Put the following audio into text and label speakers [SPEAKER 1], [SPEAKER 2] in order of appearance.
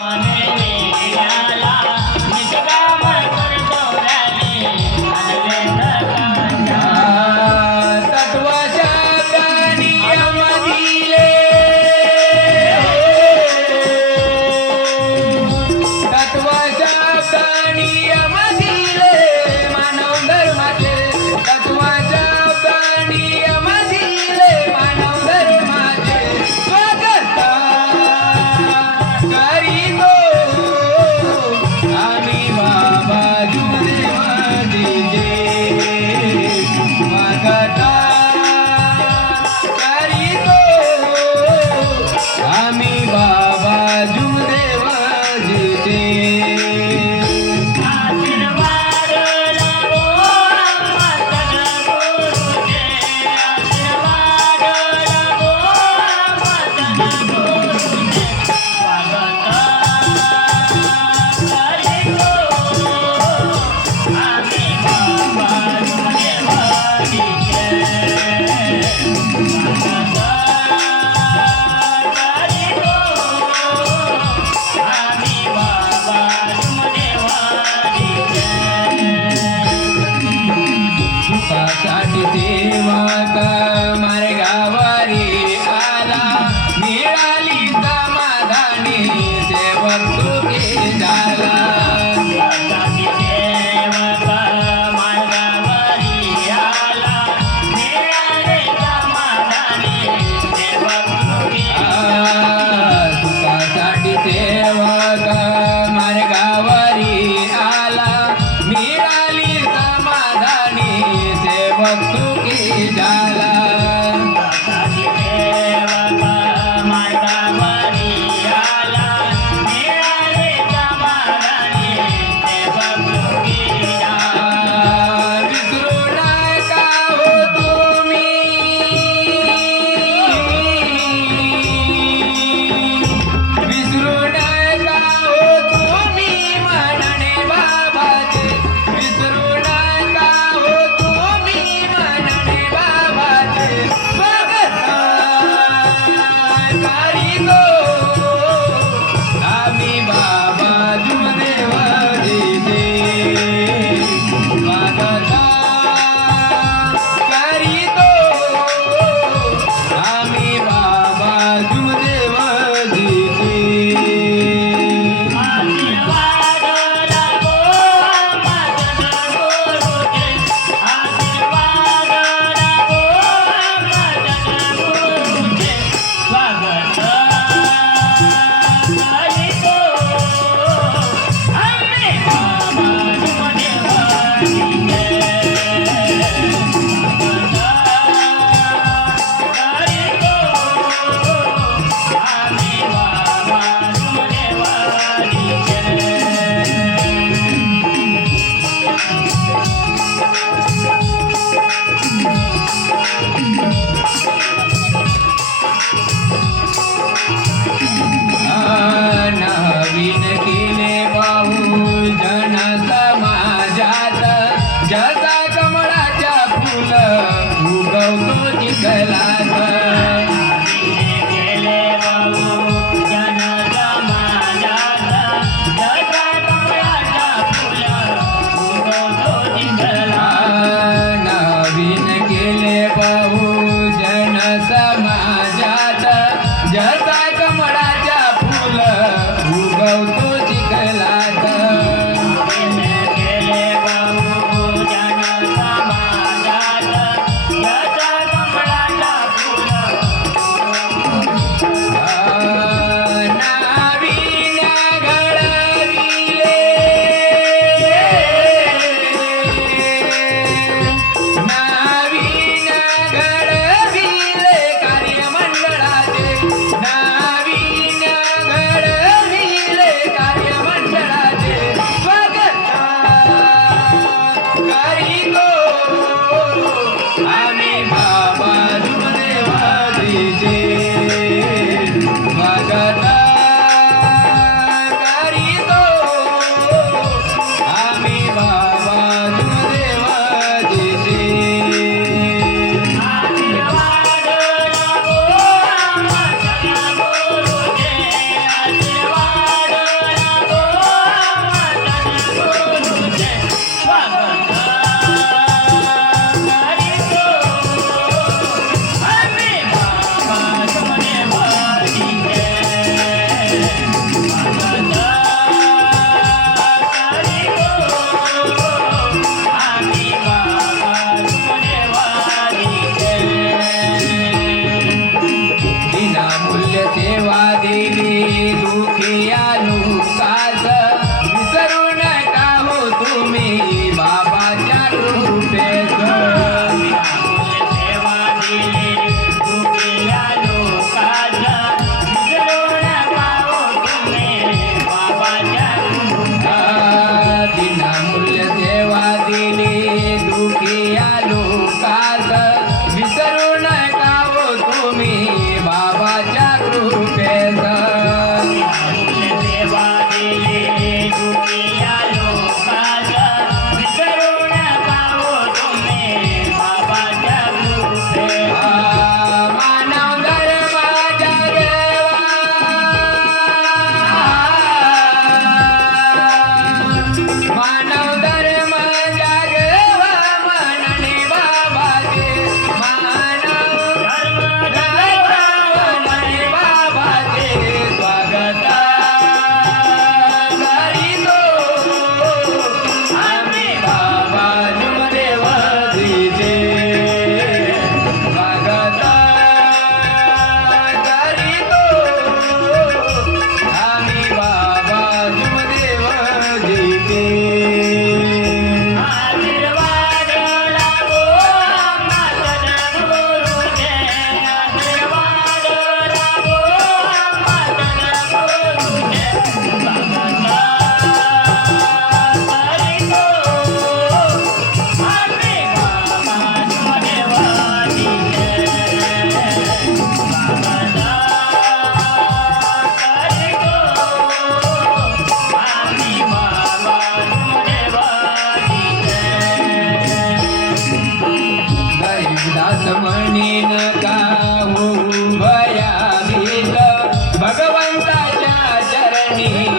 [SPEAKER 1] 我。
[SPEAKER 2] कमळाच्या फुलं उगवतो निकला রে